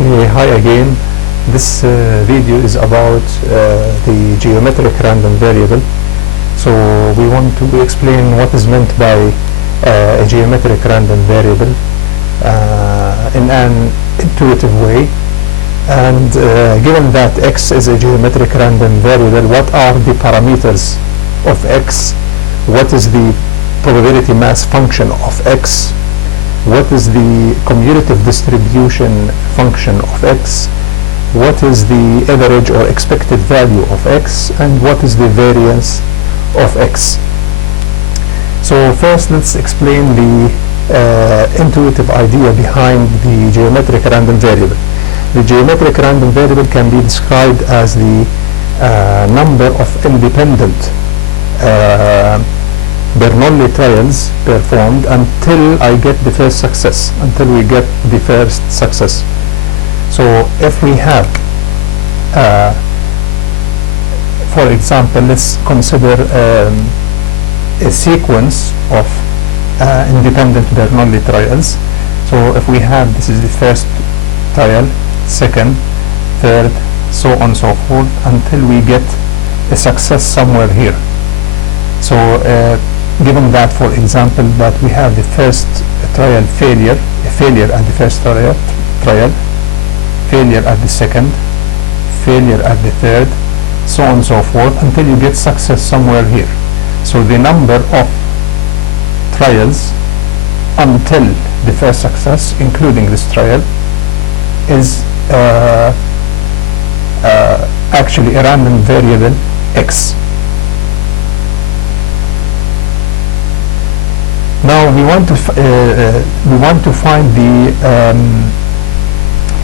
Okay, hi again. This video is about the geometric random variable. So we want to explain what is meant by a geometric random variable in an intuitive way. And given that x is a geometric random variable, what are the parameters of x? What is the probability mass function of x? What is the cumulative distribution function of x? What is the average or expected value of x? And what is the variance of x? So first let's explain the intuitive idea behind the geometric random variable. The geometric random variable can be described as the number of independent Bernoulli trials performed until I get the first success, until we get the first success. So if we have, for example, let's consider a sequence of independent Bernoulli trials. So if we have, this is the first trial, second, third, so on and so forth, until we get a success somewhere here. So given that, for example, that we have the first trial failure, a failure at the first trial, failure at the second, failure at the third, so on and so forth, until you get success somewhere here. So the number of trials until the first success, including this trial, is actually a random variable x. Now we want to find the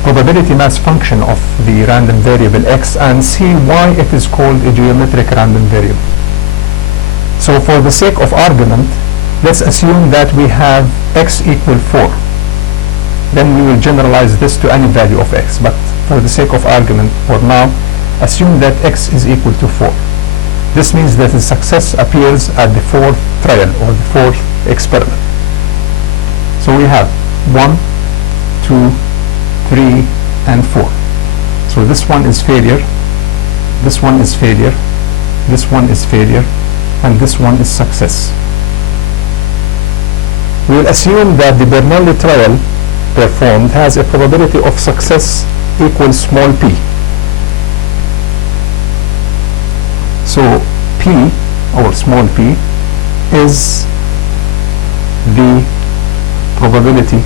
probability mass function of the random variable x and see why it is called a geometric random variable. So for the sake of argument, let's assume that we have x equal 4. Then we will generalize this to any value of x, but for the sake of argument for now, assume that x is equal to 4. This means that the success appears at the fourth trial or the fourth experiment. So we have 1, 2, 3, and 4. So this one is failure, this one is failure, this one is failure, and this one is success. We will assume that the Bernoulli trial performed has a probability of success equals small p. So p, or small p, is the probability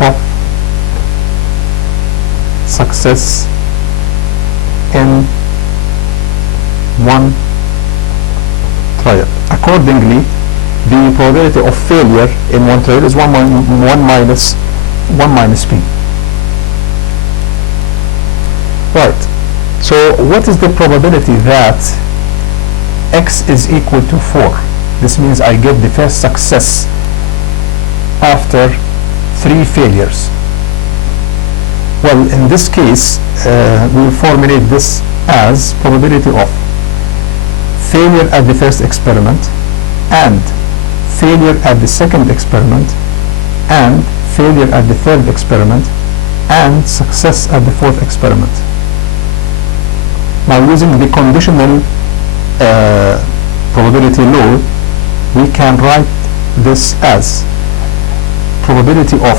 of success in one trial. Accordingly, the probability of failure in one trial is 1 minus p. Right. So what is the probability that x is equal to 4? This means I get the first success after 3 failures. Well, in this case, we'll formulate this as probability of failure at the first experiment, and failure at the second experiment, and failure at the third experiment, and success at the fourth experiment. Now, using the conditional probability law, we can write this as probability of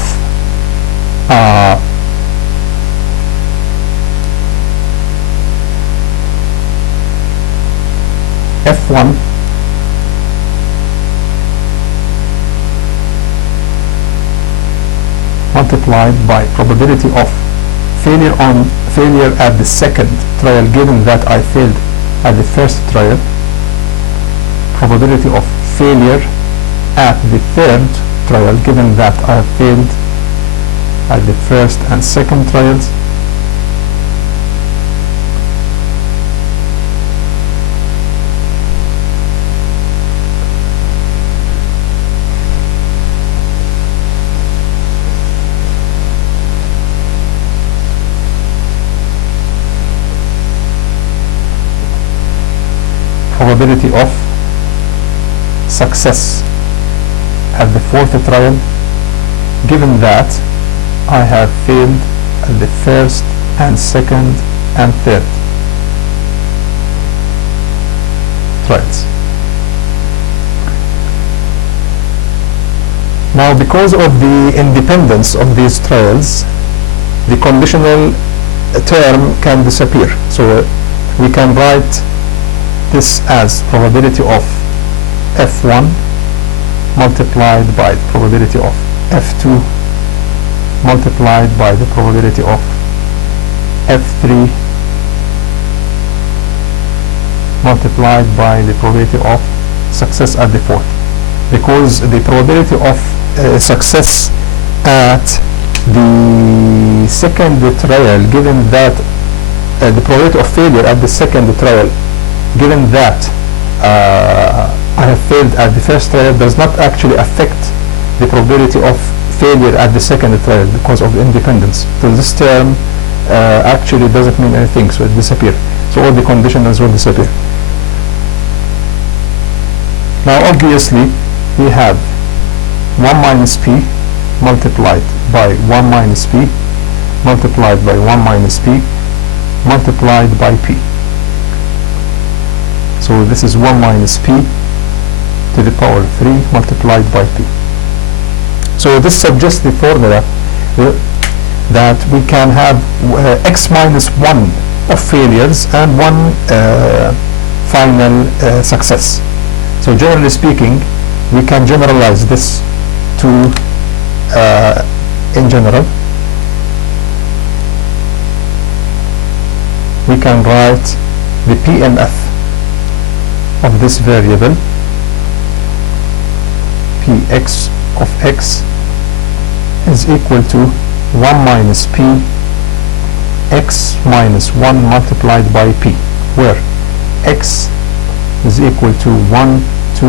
F1 multiplied by probability of failure at the second trial, given that I failed at the first trial, probability of failure at the third trial, given that I failed at the first and second trials, probability of success at the fourth trial, given that I have failed at the first and second and third trials. Now, because of the independence of these trials, the conditional term can disappear. So we can write this as probability of F1 multiplied by the probability of F2 multiplied by the probability of F3 multiplied by the probability of success at the fourth, because the probability of success at the second trial, given that the probability of failure at the second trial, given that I have failed at the first trial, does not actually affect the probability of failure at the second trial because of the independence. So this term actually doesn't mean anything, so it disappears. So all the conditionals will disappear. Now obviously we have 1 minus p multiplied by 1 minus p multiplied by 1 minus p multiplied by p. So this is 1 minus p to the power 3 multiplied by p. So this suggests the formula that we can have x minus 1 of failures and 1 final success. So generally speaking, we can generalize this to in general we can write the PMF of this variable Px of x is equal to 1 minus p x minus 1 multiplied by p, where x is equal to 1, 2,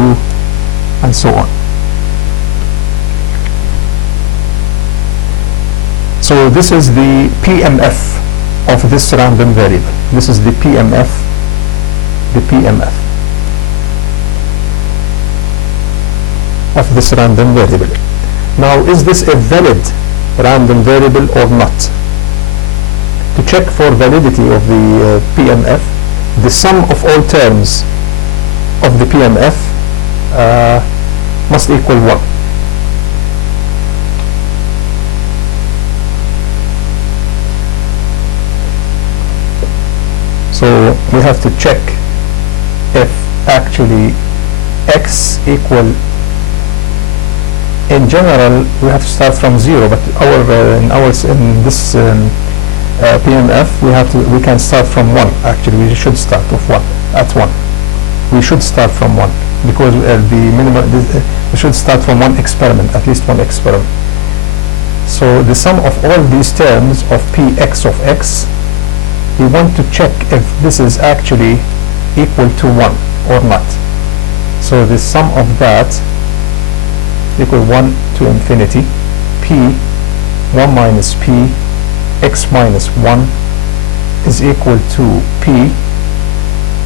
and so on. So this is the PMF of this random variable. This is the PMF of this random variable. Now, is this a valid random variable or not? To check for validity of the PMF, the sum of all terms of the PMF must equal 1. So we have to check if actually x equal, in general we have to start from 0, but in this PMF we can start from 1. Actually we should start at 1. We should start from 1 because we should start from one experiment, at least one experiment. So the sum of all these terms of Px of x, we want to check if this is actually equal to 1 or not. So the sum of that equal 1 to infinity, p 1 minus p x minus 1 is equal to p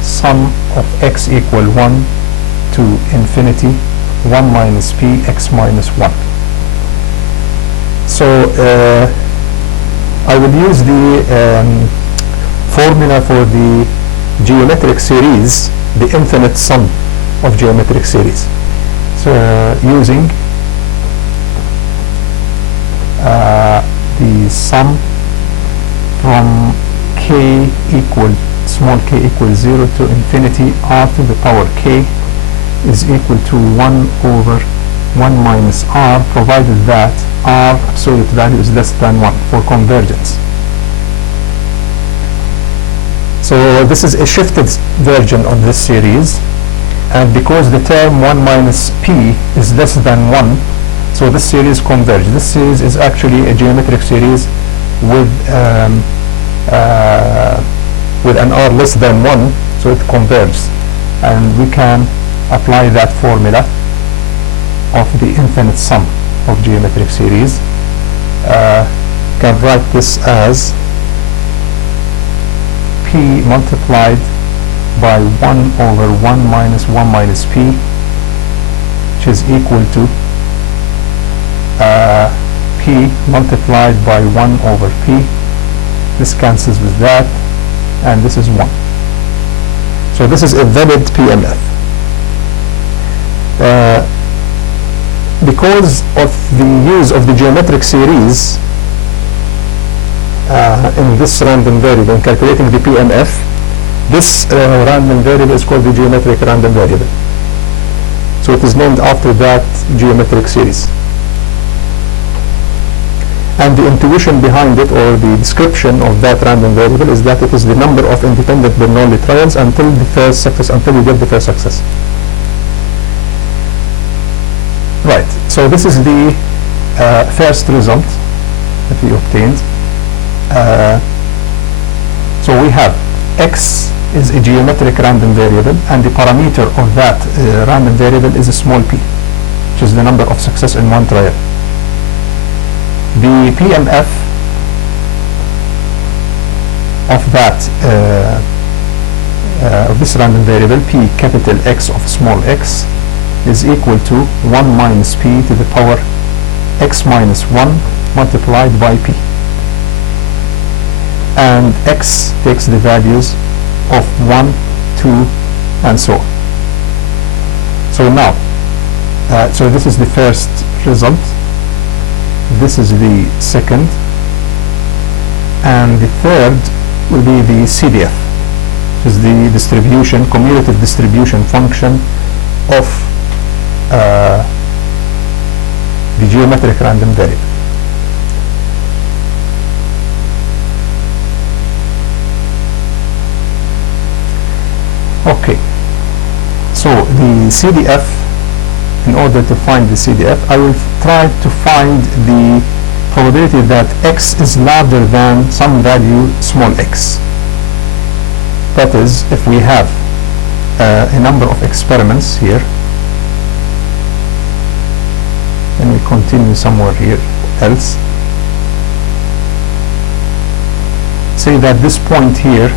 sum of x equal 1 to infinity 1 minus p x minus 1. So I will use the formula for the geometric series, the infinite sum of geometric series. So using the sum from k equal small k equals 0 to infinity r to the power k is equal to 1 over 1 minus r, provided that r absolute value is less than 1 for convergence. So this is a shifted version of this series, and because the term 1 minus p is less than 1, so this series converges. This series is actually a geometric series with an r less than 1, so it converges, and we can apply that formula of the infinite sum of geometric series. Can write this as p multiplied by 1 over 1 minus p, which is equal to p multiplied by 1 over p. This cancels with that, and this is 1. So this is a valid PMF. Because of the use of the geometric series in this random variable, in calculating the PMF, this random variable is called the geometric random variable. So it is named after that geometric series. And the intuition behind it, or the description of that random variable, is that it is the number of independent Bernoulli trials until the first success, until you get the first success. Right, so this is the first result that we obtained. So we have x is a geometric random variable, and the parameter of that random variable is a small p, which is the number of success in one trial. The PMF of that of this random variable, p capital X of small x, is equal to 1 minus p to the power x minus 1 multiplied by p. And x takes the values of 1, 2, and so on. So now, so this is the first result. This is the second. And the third will be the CDF, which is the distribution, cumulative distribution function of the geometric random variable. Okay, so the CDF, in order to find the CDF, I will try to find the probability that x is larger than some value small x. That is, if we have a number of experiments here, and we continue somewhere here else, say that this point here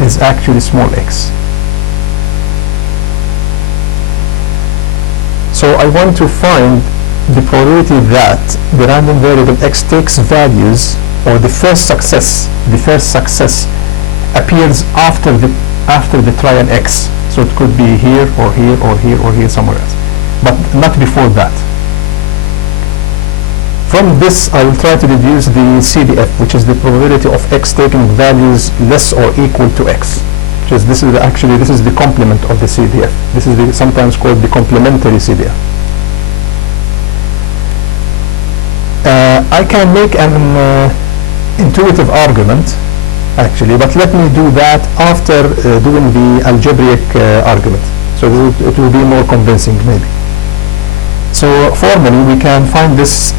is actually small x. So I want to find the probability that the random variable x takes values, or the first success appears after the trial x. So it could be here or here or here or here, somewhere else, but not before that. From this, I will try to deduce the CDF, which is the probability of x taking values less or equal to x. This is the complement of the CDF. This is sometimes called the complementary CDF. I can make an intuitive argument, actually, but let me do that after doing the algebraic argument. So it will be more convincing, maybe. So formally, we can find this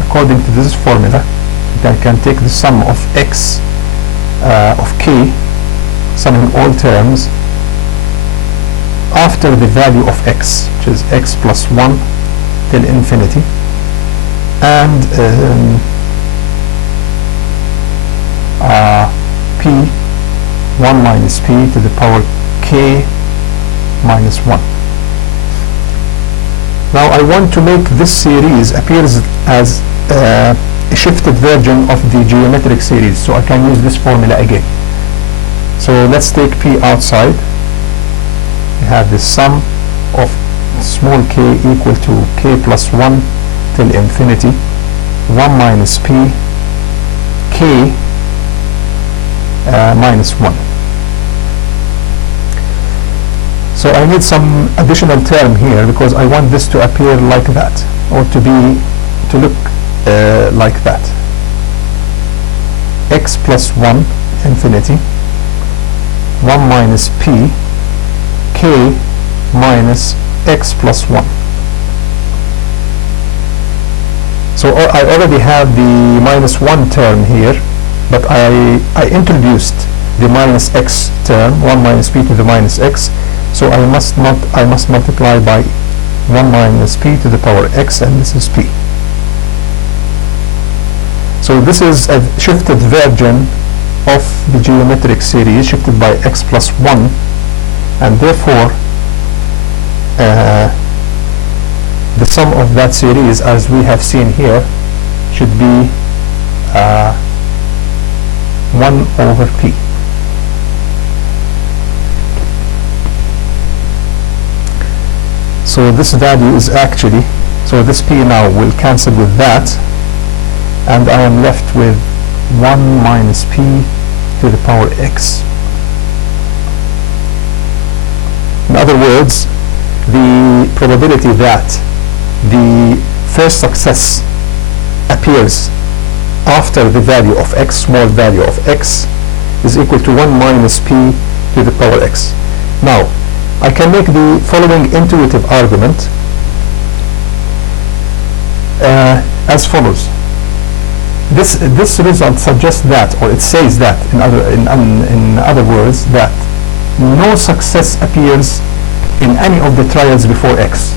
according to this formula. I can take the sum of x of k, summing all terms, after the value of x, which is x plus 1 till infinity, and p, 1 minus p to the power k minus 1. Now I want to make this series appears as a shifted version of the geometric series, so I can use this formula again. So let's take p outside. We have the sum of small k equal to k plus 1 till infinity, 1 minus p, k minus 1. So I need some additional term here because I want this to appear like that, or to look like that. X plus 1 infinity, 1 minus p, k minus x plus 1. So I already have the minus 1 term here, but I introduced the minus x term, 1 minus p to the minus x, so I must multiply by 1 minus p to the power x, and this is p. So this is a shifted version of the geometric series, shifted by x plus 1, and therefore the sum of that series, as we have seen here, should be 1 over p. So this value is actually, so this p now will cancel with that, and I am left with 1 minus p to the power x. In other words, the probability that the first success appears after the value of x, small value of x, is equal to 1 minus p to the power x. Now, I can make the following intuitive argument as follows. This result suggests that, or it says that, in other words, that no success appears in any of the trials before x.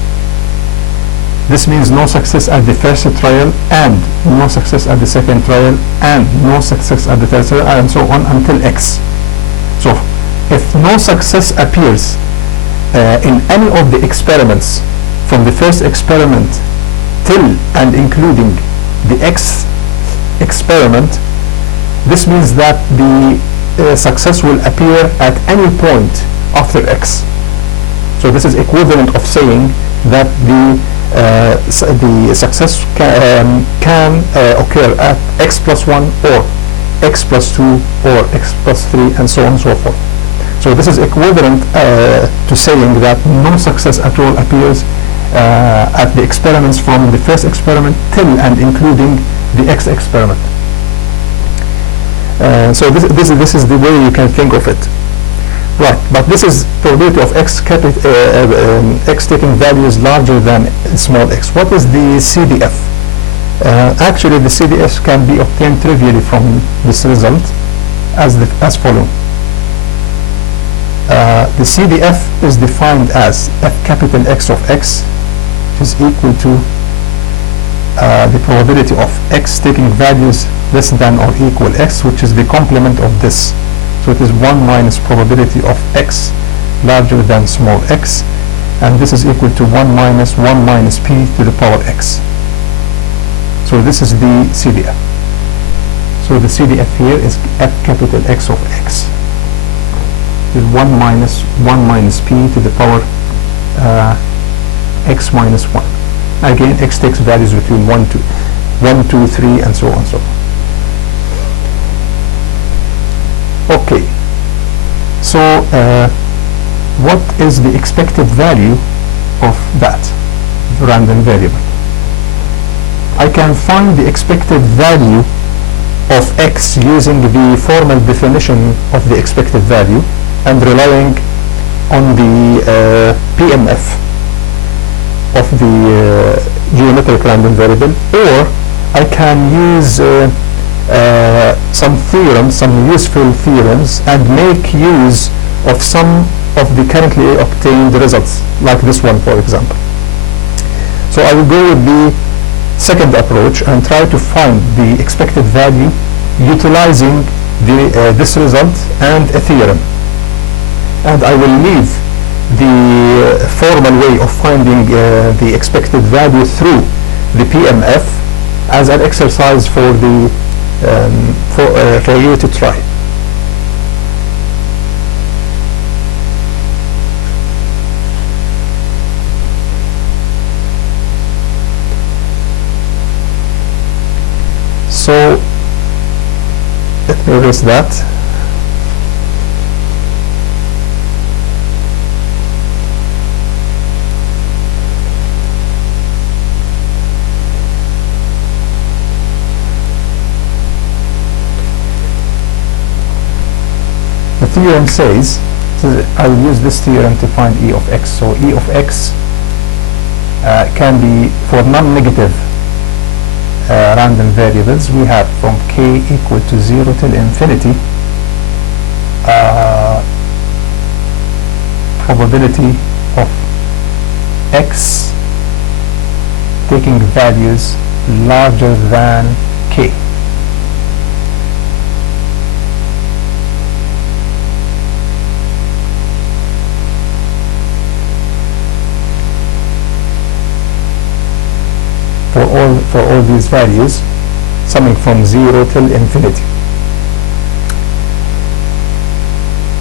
This means no success at the first trial, and no success at the second trial, and no success at the third trial, and so on until x. So if no success appears in any of the experiments from the first experiment till and including the x experiment, this means that the success will appear at any point after x. So this is equivalent of saying that the success can occur at x plus 1 or x plus 2 or x plus 3 and so on and so forth. So this is equivalent to saying that no success at all appears at the experiments from the first experiment till and including the x experiment. So this is the way you can think of it. Right, but this is probability of x taking values larger than small x. What is the CDF? Actually, the CDF can be obtained trivially from this result as follows. The CDF is defined as f capital X of x, which is equal to the probability of x taking values less than or equal x, which is the complement of this. So it is 1 minus probability of x larger than small x, and this is equal to 1 minus p to the power x. So this is the CDF. So the CDF here is f capital X of x. Is 1 minus p to the power x minus 1. Again, x takes values between 1, 2, 3, and so on and so on. Okay, so what is the expected value of that random variable? I can find the expected value of x using the formal definition of the expected value and relying on the PMF of the geometric random variable, or I can use some theorems, some useful theorems, and make use of some of the currently obtained results, like this one, for example. So I will go with the second approach and try to find the expected value utilizing this result and a theorem. And I will leave the formal way of finding the expected value through the PMF as an exercise for the for you to try. So let me erase that. The theorem says, I will use this theorem to find E of x. So E of x can be for non-negative random variables. We have from k equal to 0 till infinity probability of x taking values larger than k. for all these values summing from 0 till infinity.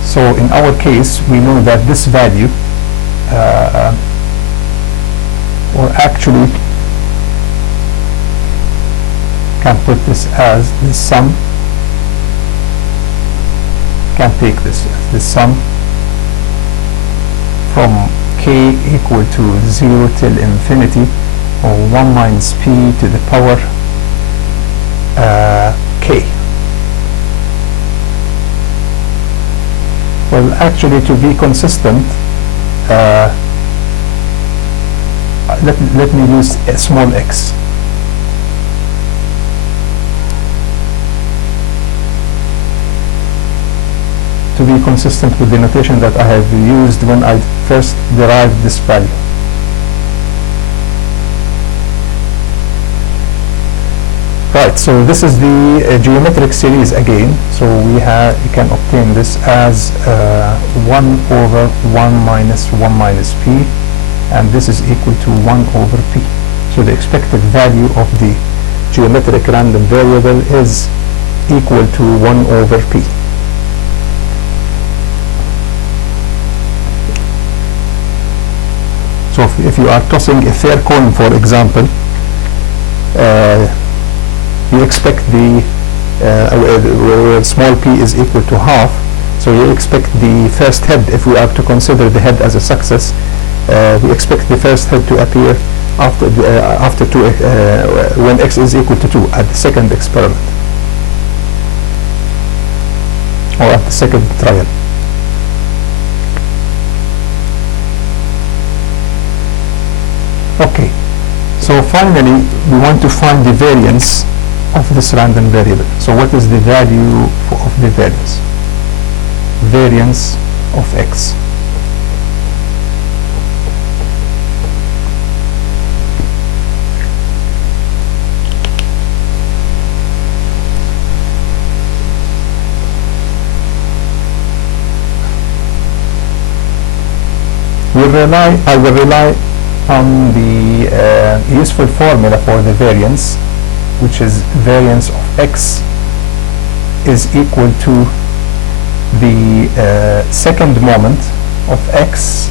So in our case, we know that this value, or actually can put this as the sum, can take this as the sum from k equal to 0 till infinity, or 1 minus p to the power k. Well, actually, to be consistent, let me use a small x. To be consistent with the notation that I have used when I first derived this value. Right, so this is the geometric series again. So you can obtain this as 1 over 1 minus 1 minus p, and this is equal to 1 over p. So the expected value of the geometric random variable is equal to 1 over p. So if you are tossing a fair coin, for example, you expect the where small p is equal to half, so you expect the first head, if we are to consider the head as a success, we expect the first head to appear after when x is equal to 2 at the second experiment, or at the second trial. Okay, so finally we want to find the variance of this random variable. So what is the value of the variance? Variance of x. I will rely on the useful formula for the variance, which is variance of x is equal to the second moment of x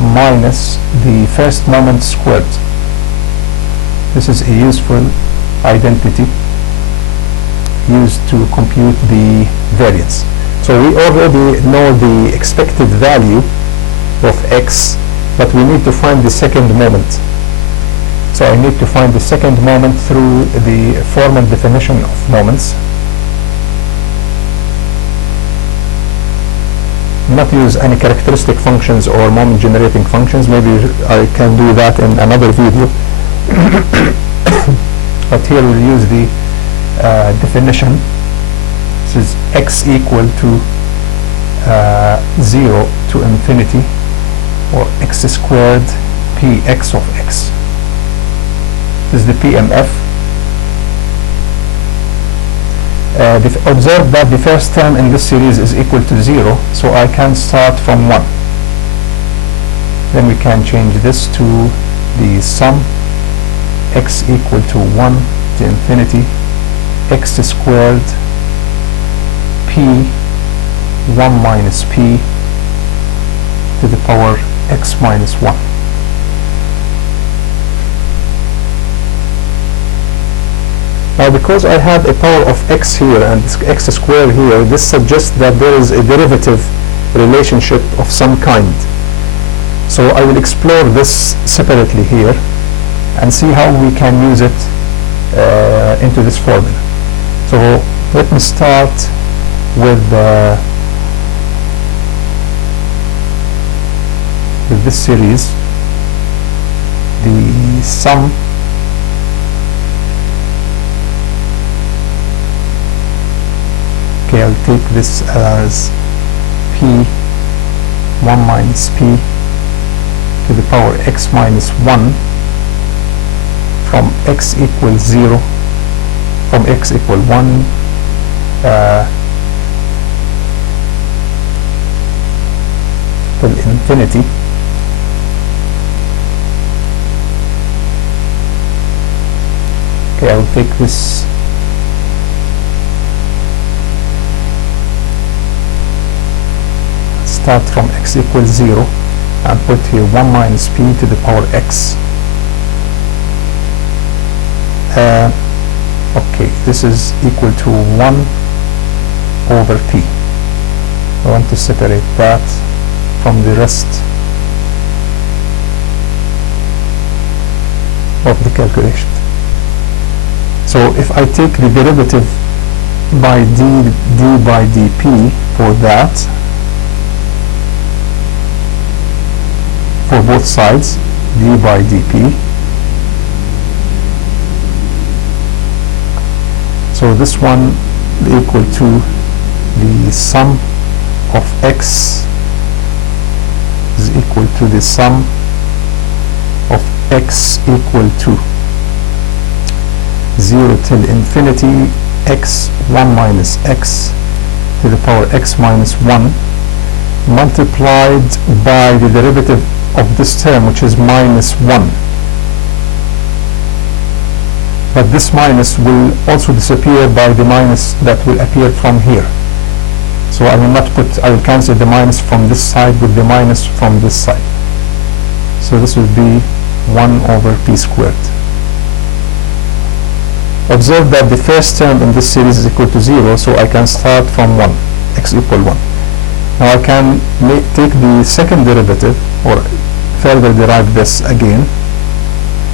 minus the first moment squared. This is a useful identity used to compute the variance. So we already know the expected value of x, but we need to find the second moment. So I need to find the second moment through the formal definition of moments. Not use any characteristic functions or moment generating functions. Maybe I can do that in another video. But here we'll use the definition. This is x equal to 0 to infinity, or x squared px of x. This is the PMF. Observe that the first term in this series is equal to 0, so I can start from 1. Then we can change this to the sum x equal to 1 to infinity, x squared p 1 minus p to the power x minus 1. Now, because I have a power of x here and x squared here, this suggests that there is a derivative relationship of some kind. So I will explore this separately here and see how we can use it into this formula. So let me start with this series. The sum okay, I'll take this as p 1 minus p to the power x minus 1 from x equals 0, from x equal 1 till infinity, Okay, I will take this start from x equals 0 and put here 1 minus p to the power x. Okay, this is equal to 1 over p. I want to separate that from the rest of the calculation. So if I take the derivative by d by dp for that, for both sides, d by dp, so this one equal to the sum of x is equal to the sum of x equal to 0 till infinity x 1 minus x to the power x minus 1 multiplied by the derivative of this term, which is minus 1. But this minus will also disappear by the minus that will appear from here. So I will cancel the minus from this side with the minus from this side. So this will be 1 over p squared. Observe that the first term in this series is equal to 0, so I can start from 1, x equal 1. Now I can take the second derivative, or further derive this again,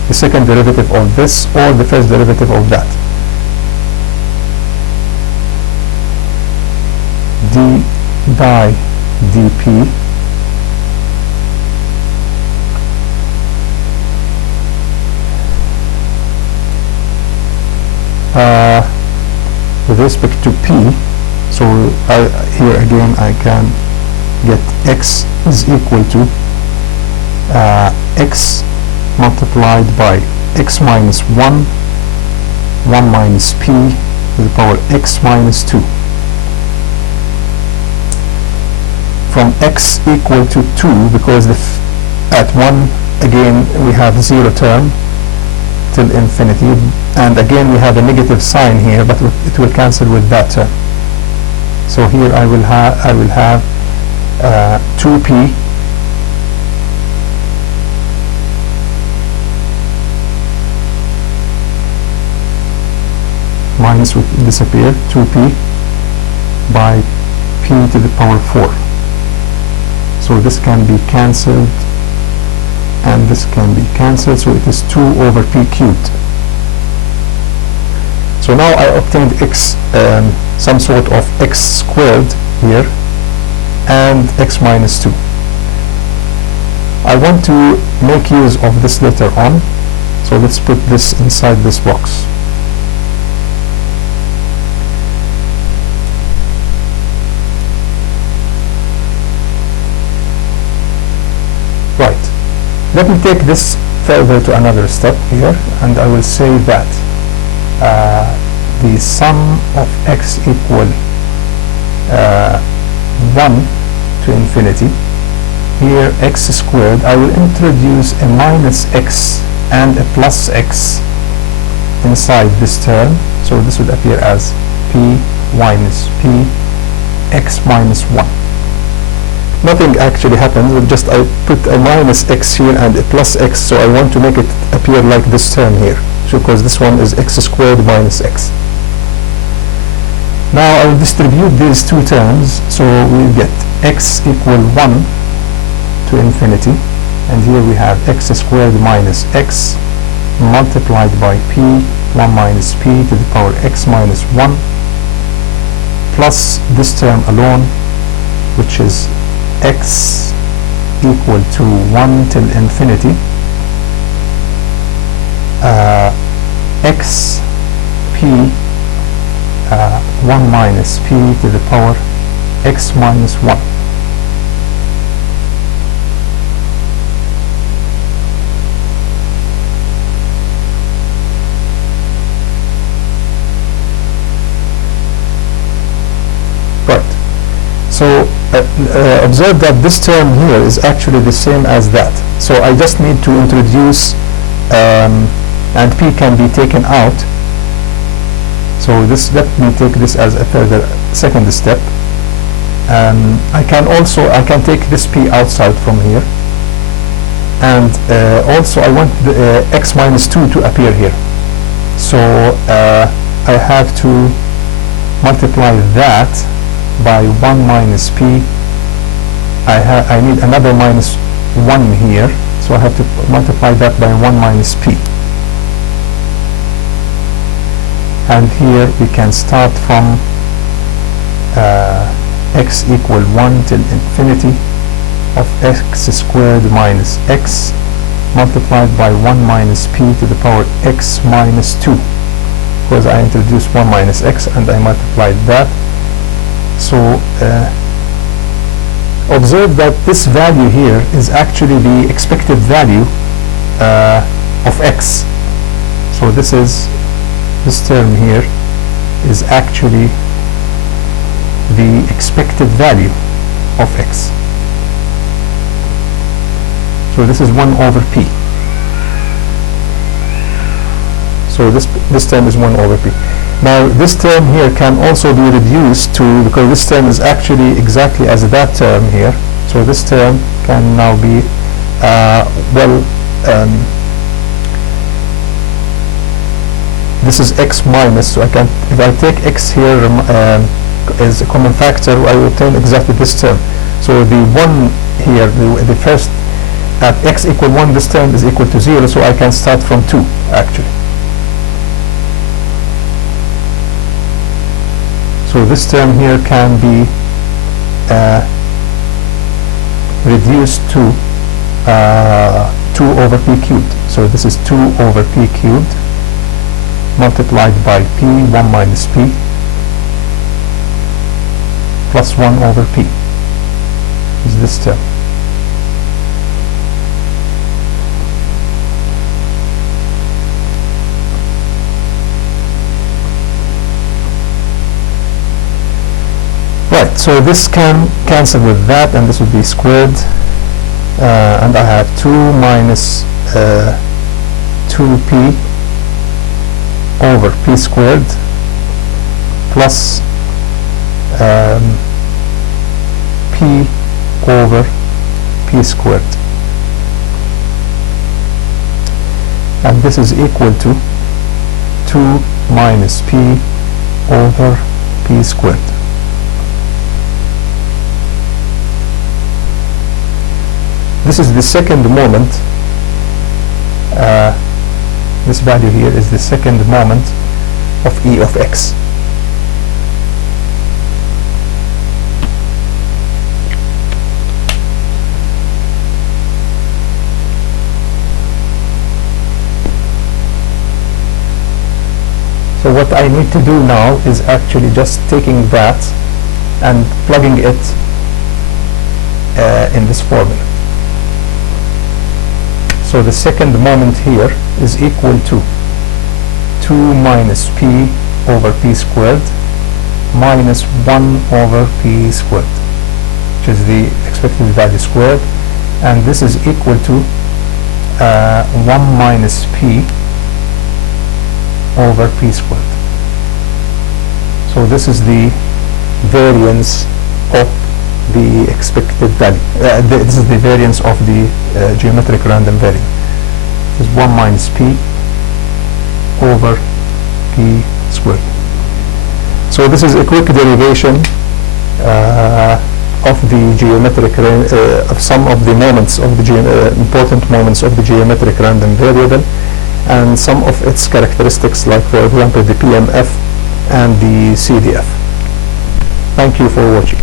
the second derivative of this or the first derivative of that. d by dp with respect to p, so here again I can get x is equal to x multiplied by x minus 1, 1 minus p to the power x minus 2. From x equal to 2, because at 1 again we have 0 term till infinity, and again we have a negative sign here, but it will cancel with that term. So here I will have 2p minus will disappear, 2p by p to the power 4. So this can be cancelled and this can be cancelled, so it is 2 over p cubed. So now I obtained x, some sort of x squared here and x minus 2. I want to make use of this later on, so let's put this inside this box. Right, let me take this further to another step here, and I will say that the sum of x equal 1 to infinity, here x squared, I will introduce a minus x and a plus x inside this term, so this would appear as p minus p x minus 1. Nothing actually happens, just I put a minus x here and a plus x, so I want to make it appear like this term here, because this one is x squared minus x. Now I will distribute these two terms, so we get x equal 1 to infinity, and here we have x squared minus x multiplied by p, 1 minus p to the power x minus 1, plus this term alone, which is x equal to 1 till infinity, x p 1 minus p to the power x minus 1. Right. So observe that this term here is actually the same as that. So I just need to introduce, and p can be taken out, So this, let me take this as a second step. I can take this p outside from here, and also I want the x minus 2 to appear here. So I have to multiply that by 1 minus p. I need another minus 1 here, so I have to multiply that by 1 minus p. And here we can start from x equal 1 till infinity of x squared minus x multiplied by 1 minus p to the power x minus 2, because I introduced 1 minus x and I multiplied that. So observe that this value here is actually the expected value of x. So this term here is actually the expected value of x. So this is 1 over p. So this term is 1 over p. Now this term here can also be reduced to, because this term is actually exactly as that term here. So this term can now be this is x minus, so I can, if I take x here as a common factor, I will obtain exactly this term. So the 1 here, the first, at x equal 1, this term is equal to 0, so I can start from 2 actually. So this term here can be reduced to 2 over p cubed. So this is 2 over p cubed multiplied by p, 1 minus p, plus 1 over p is this term. Right, so this can cancel with that, and this would be squared, and I have 2 minus 2p over p squared plus p over p squared, and this is equal to 2 minus p over p squared. This is the second moment. This value here is the second moment of e of x. So what I need to do now is actually just taking that and plugging it in this formula. So the second moment here is equal to 2 minus p over p squared minus 1 over p squared, which is the expected value squared, and this is equal to 1 minus p over p squared. So this is the variance of the expected value. This is the variance of the geometric random variable. This is 1 minus p over p squared. So this is a quick derivation of the geometric of some of the moments of the important moments of the geometric random variable, and some of its characteristics, like for example the PMF and the CDF. Thank you for watching.